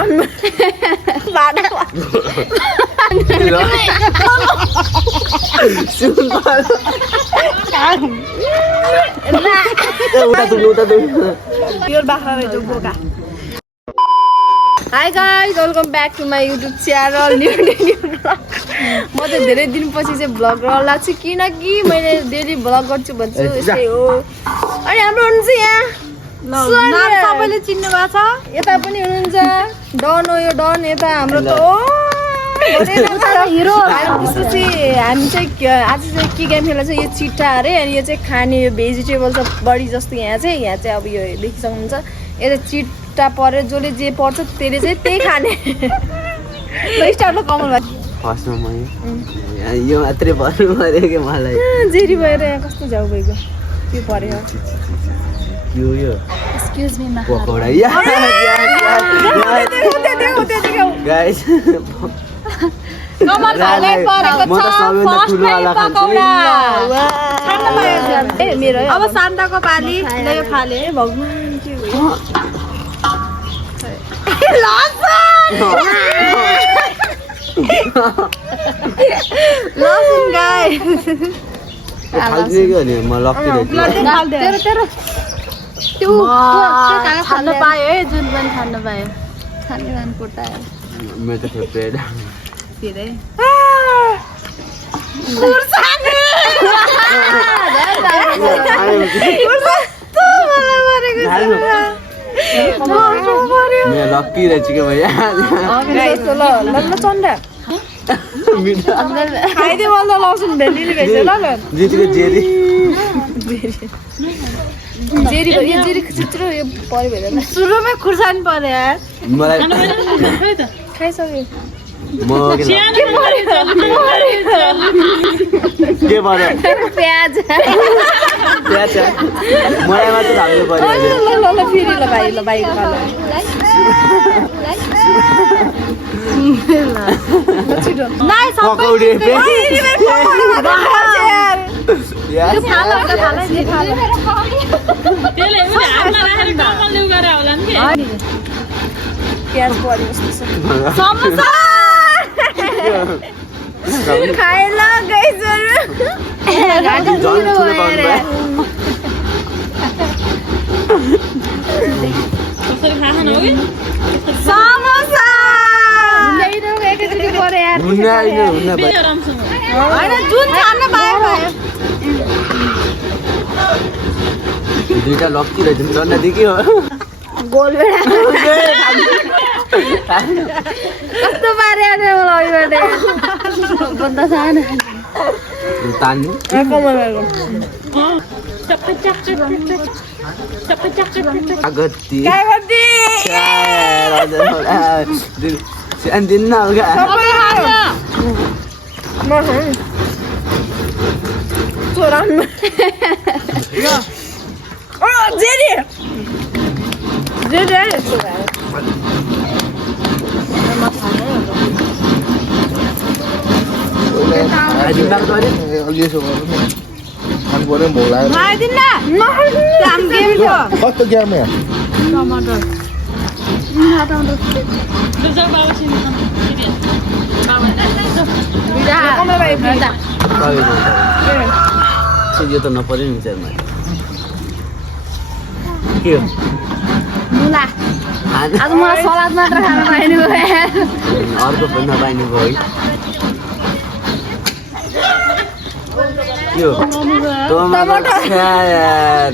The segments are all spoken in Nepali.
Hi guys, welcome back to my YouTube channel. New vlog. म त धेरै दिनपछि चाहिँ भ्लग गर्न लाग्छु किनकि मैले डेली भ्लग गर्छु भन्छु यस्तै हो। अनि हाम्रो हुनुहुन्छ यहाँ नाम सबैले चिन्नु भएको छ, यता पनि हुनुहुन्छ डन हो, यो डन यता हाम्रो त हो हिरो। त्यसपछि हामी चाहिँ आज चाहिँ के गेम खेल्छ, यो चिट्टा अरे अनि यो चाहिँ खाने यो भेजिटेबल छ बढी जस्तो। यहाँ चाहिँ अब यो देखिसक्नुहुन्छ, यो चाहिँ चिट्टा पऱ्यो, जसले जे पर्छ त्यसले चाहिँ त्यही खाने। स्टार्टमा कमल भयो फर्स्टमा म यो मात्रै पर्नु पर्यो कि मलाई जेरी भएर यहाँ कस्तो जाउ गएको त्यो पर्यो। यो एक्सक्युज मी मा पकौडा गाइस कमल भाइले परेको छ फर्स्ट टाइम पकौडा। ए मेरो अब शान्ताको पाली ल यो फाले भगवान के हो लसन गाइस खाल्ने के नि म लक्की तेरो तेरो त्यो खान पायो है, जुन पनि खान पायो, खाने खान कोटायो मेरो त फेभरेट फेरि मेरो लक्की रहेछ के भैया चन्दा खाइदियो मलाई लसुन भेन्डीले भेट्छ ल जितको जेरी जेरी यो जेरी चित्रो यो पर्यो भेट्दैन सुरुमै खुर्सानी पर्यो यार मलाई खाइसक्यो म के पर्यो प्याज प्याज मलाई मात्र हाल्नु पर्यो ल फेरि ल भाइ खानु पकौडे प्याज पर्यो खाएर गइसहरू समोसा दुईटा लक्की रहेछ नि चन्दादेखि हो कस्तो पार्यो तान्नु अगत्ती दिन कस्तो गेम है टमाटर यो त नपर्यो नि विचारमा के हो मुला आज मलाई सलाद मात्र खान पाइनु भयो अर्को पनि नपाइनु भयो है के हो टमाटर यार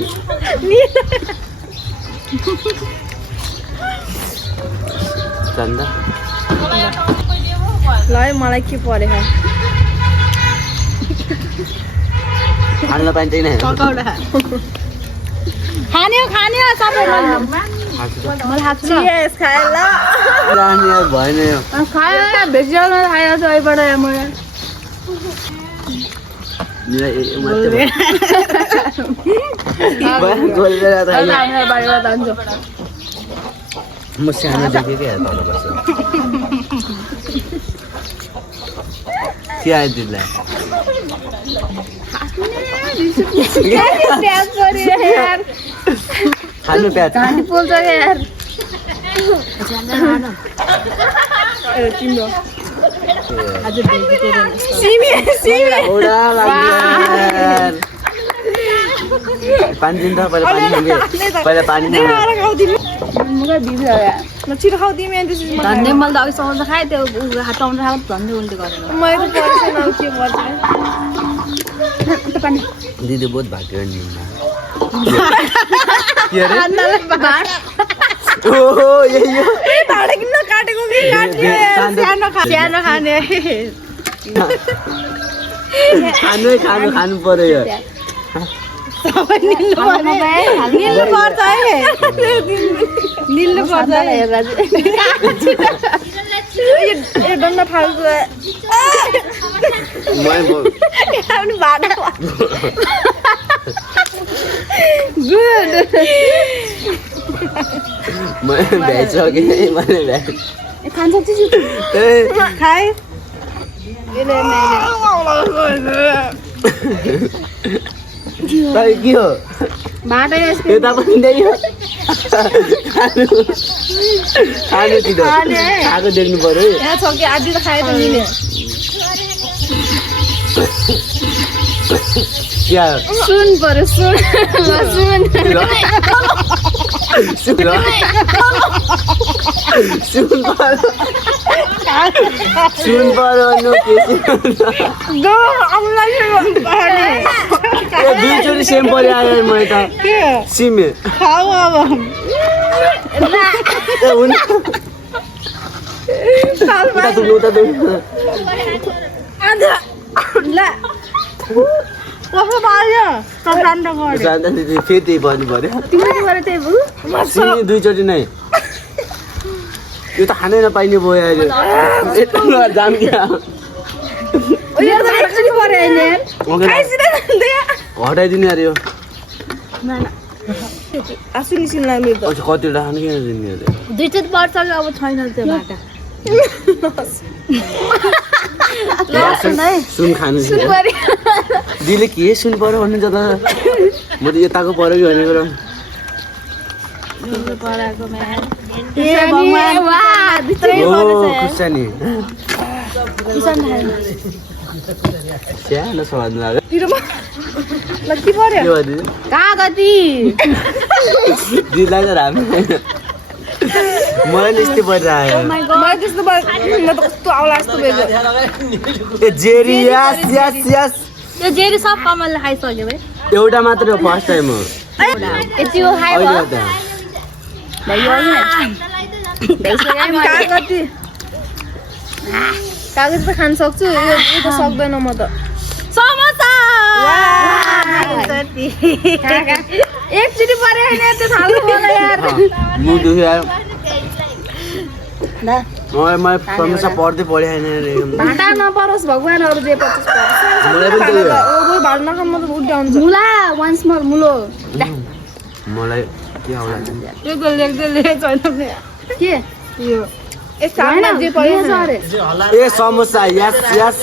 चन्दा ल मलाई के पऱ्यो खान पाइँदैन पकौडा खाने सबै मलाई हाच्छ खाएर भएन खायो भेजिटेबलमा खाएको छु अहिले म सानो देखेँ के आयो तिमीलाई प्याज पऱ्यो यार खानु प्याज पोल्छ यार तिम्रो आज भेजिटेरियन सिमी सिमी ओडा लाग्यो पानी दिन त पहिला पानी खाने पहिला पानी खाने मुगा बिग्छ म छिटो खाऊ तिमी अनि त्यसपछि म धन्ने मैले त अघि समोसा खाएँ त्यो हाटाउनु खाएको धन्ने उल्टी गरेर मैले त पर्दैन अब के गर्छ पानी दिदी बहुत भाग्यो नि के अरे ओहो यही हो भाडा किन काटेको कि काट्यो सानो खाने खानु पर्यो यो निल्नु पर्छ है निल्नु पर्छ है यो डन्डा फाल्छु भाडा गुड मैले भ्याइसकेँ मैले भ्याइ खान्छ खाए खै के हो भाडा यता पनि त्यही हो खानु छिटो खाएको देख्नु पर्यो है यहाँ छ कि आधी त खाएर निले क्या सुन पर्यो सुन सुन पर्यो दुईचोटि सेम पऱ्यो आयो मैले त सिमे खाऊ अब उता दुख्नु कस्तो पाल्यो शान्त गर्यो शान्त दिदी फेरि त्यही भन्नु पर्यो तिमीले गरे त्यही भयो सिमी दुईचोटि नै यो त खानै नपाइने भयो अहिले यत्रो जाम क्या यो त एकचोटि पऱ्यो अहिले हटाइदिने अरे यो आसु निसिन लाग्यो त कतिवटा खानु किन दिने अरे दुईचोटि पर्छ कि अब छैन त्यो भाटा सुन खानु दिदीले के सुन पर्यो भन्नुहुन्छ त म त यताको पर्यो कि भनेको खुर्सानी सानो स्वाद लाग्यो के पर्यो के भयो दिदी कागती दिदीलाई त राम्रो मलाई यस्तै परिरहेको मलाई त्यस्तो म त कस्तो आउला जस्तो भयो ए जेरी यस यस यस त्यो जेरी सब कमलले खाइसक्यो भाइ एउटा मात्र हो फर्स्ट टाइम हो यति हो खायो अहिले त कागज त खान सक्छु यो त सक्दैन म त समोसा एकचोटि पऱ्यो होइन त्यो थाल्नु मलाई यार मुख दुख्यो मैले समस्या पढ्दै पढेँ होइन भाटा नपरोस् भगवान् अरू जे पर्छ मलाई पनि त्यही हो भात नखानु म त उल्टा हुन्छ मुला वान्स मोर मुलो मलाई के आउला त्यो त लेख्दै छैन के यो साममा जे पर्यो अरे ए समोसा यस यस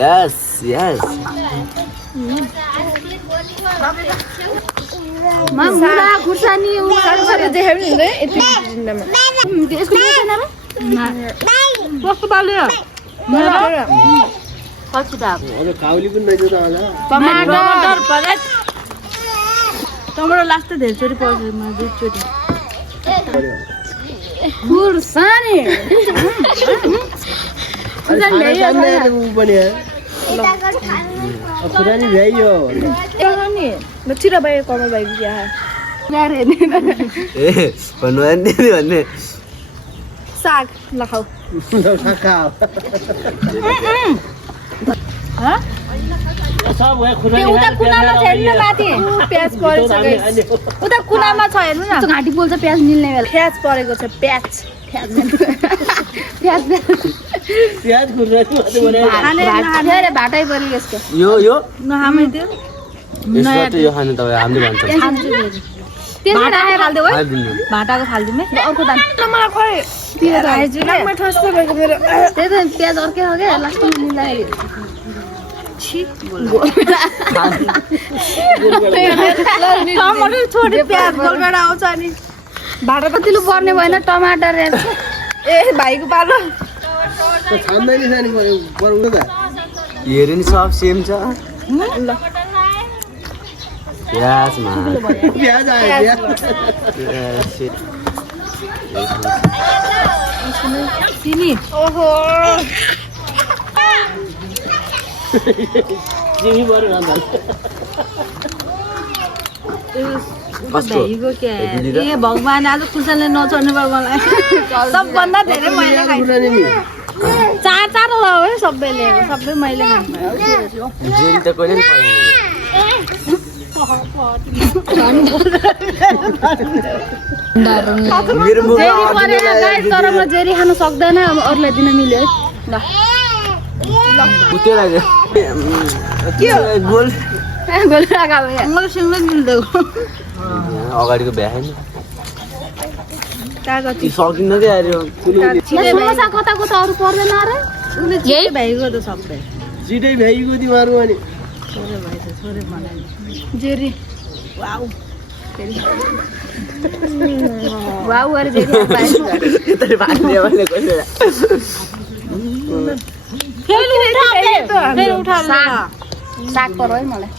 यस यस मुला खुर्सानी सानो देखायो नि हुँदै यति जिन्दामा यसको छैन र कस्तो पाल्यो पछि त अरे काउली पनि रहेछ त होला टमाटर परेट टमाटर लास्ट धेरैचोटि पर्छ म दुईचोटि खुर्सानी खुरानी भ्याइयो नि छिटो बाहिर कमल बाहिर क्या ए भन्नु भन्ने साग लखाऊ उता कुनामा छ हेर्नु न माथि प्याज परेको छ guys। उता कुनामा छ हेर्नु न घाँटी पोल्छ प्याज निल्ने बेला प्याज परेको छ प्याज प्याज प्याज खुर्सानी खाने भाटै पऱ्यो यसको यो यो नखामै त्यो यसमा त यो खानु तपाईँ हामीले भन्छ त्यसमा राखेर हाल्दियो है खाइदिनु भाटाको फाल्दिउँ है अर्को दाम मलाई खै नाकमा ठस्छ भएको मेरो त्यही त प्याज अर्कै हो क्या लास्टमा मिलाएर टमाटर छोडे प्याज गोलगडा आउँछ अनि भाडा कतिले पर्ने भएन टमाटर ए भाइको पालो हेर नि सब सेम छ प्याजमा चिनी ओहो भ्याइगयो क्या ए भगवान् आज खुसाले नचढ्नु भयो मलाई सबभन्दा धेरै मैले खाएँ चार हो है सबैले सबै मैले खाएँ जेल त कहिले नि मेरो मुखमा तर म जेरी खानु सक्दैन अब अरूलाई दिन मिल्यो है ल उतै लाग्यो गोल मलाई सिङ्गै मिल्दैन अगाडिको भ्या नि कागज सकिन्न क्या अरे समोसा कता कता अरू पर्दैन र उसले यही भ्याइगयो त सबै छिटै भ्याइगयो तिमीहरू अनि छोरे भएछ छोरे बनायो जेरी वाउ वाउ अरे जेरी यसरी भाग्ने भने कसले फेरि उठा साग पर्यो है मलाई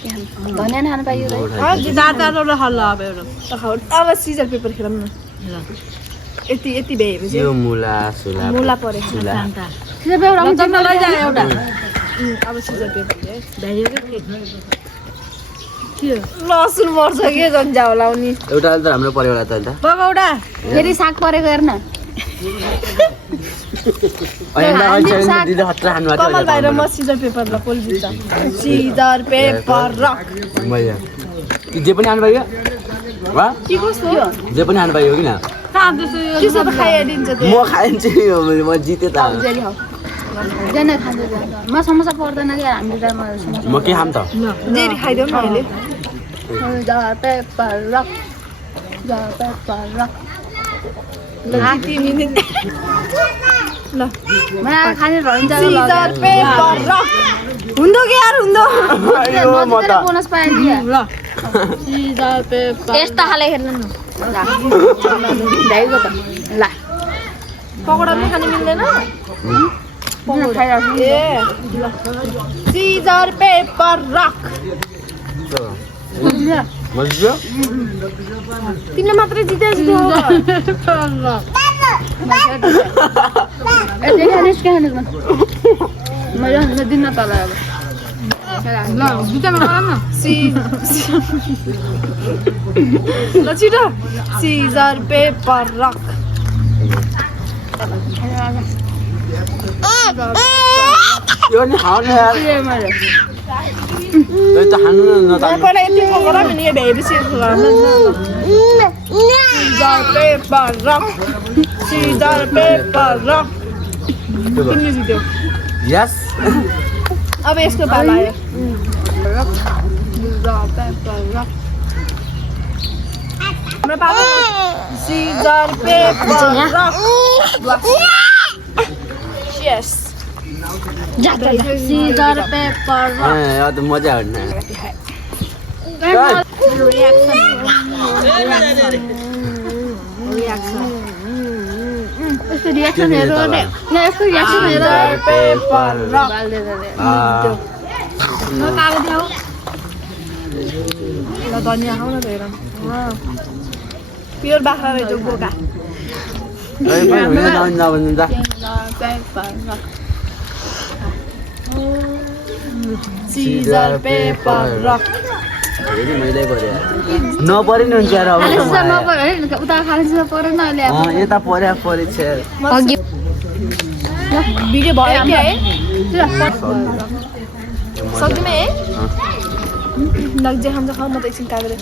धनिया खानु पाइयो दादा हल्ला अब एउटा अब सिजर पेपर खेलौँ न यति यति भ्याएपछि यो मुला सुला मुला परे सुला एउटा अब सिजर पेपर भ्याइयो के लसुन मर्छ के जन्जा होला उनी एउटा त हाम्रो पऱ्यो होला त अन्त बगौडा फेरि साग परेको हेर्न दिदी हत्रा खानु कमल बाहिर म सिजर पेपर ल पोल जित्छ सिजर पेपर रक मैले जे पनि खानु पाइयो वा के कस्तो जे पनि खानु पाइयो किन त्यसो त खाइदिन्छ म खाइन्छ म जिते त जेन खान्छ म समोसा पर्दैन कि हामीले म के खाम त जेरी खाइदेऊ न अहिले सिजर पेपर रक ल 3 मिनेट ल मलाई खाने रहन्छ सिजर पेपर रक हुँदो के यार हुँदो म त बोनस पाएँ ल सिजर पेपर यस्तो खाले हेर्नु न भ्याइगयो त ल पकोडा पनि खानु मिल्दैन ए ल सिजर पेपर रक मज्जा तिमीले मात्रै जितेछ मैले दिन तल अब ल जुत्तामा लगाम न ल छिटो सिजर पेपर रक यो नि खाउने यार यो त खानु न त पहिला यति पकोडा पनि यो भ्याएपछि scissor paper rock scissor paper rock तिमीले जित्यौ यस अब यसको पाला आयो हाम्रो पाला scissor paper rock yes scissor paper यो त मजा आउँछ यस्तो रियाक्सन हेर यस्तो रियाक्सन हेर पेपर रक ल धनिया खाऊ न त हेर प्योर बाख्रा रहेछ बोका सिजर पेपर रक मैले पऱ्यो नपरे नि हुन्छ यार अब उता खाने परेन अहिले यता पर्या परेछ भिडियो भयो कि है सक्दिनँ है जे खान्छ खाऊ म त एकछिन कागेर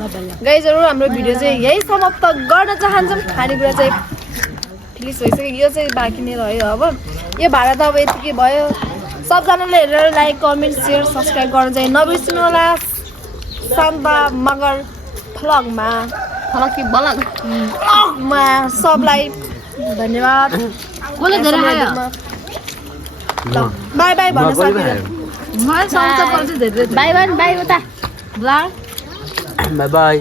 गाइजहरू हाम्रो भिडियो चाहिँ यही समाप्त गर्न चाहन्छौँ खानेकुरा चाहिँ फिनिस भइसक्यो यो चाहिँ बाँकी नै रह्यो अब यो भाडा त अब यतिकै भयो सबजनाले हेरेर लाइक कमेन्ट सेयर सब्सक्राइब गर्न चाहिँ नबिर्सिनु होला शान्ता मगर भ्लगमा सबलाई धन्यवाद बाई बाई भन्न सकिँदैन मलाई समोसा पर्छ धेरै बाई बाई बाई उता बाई बाई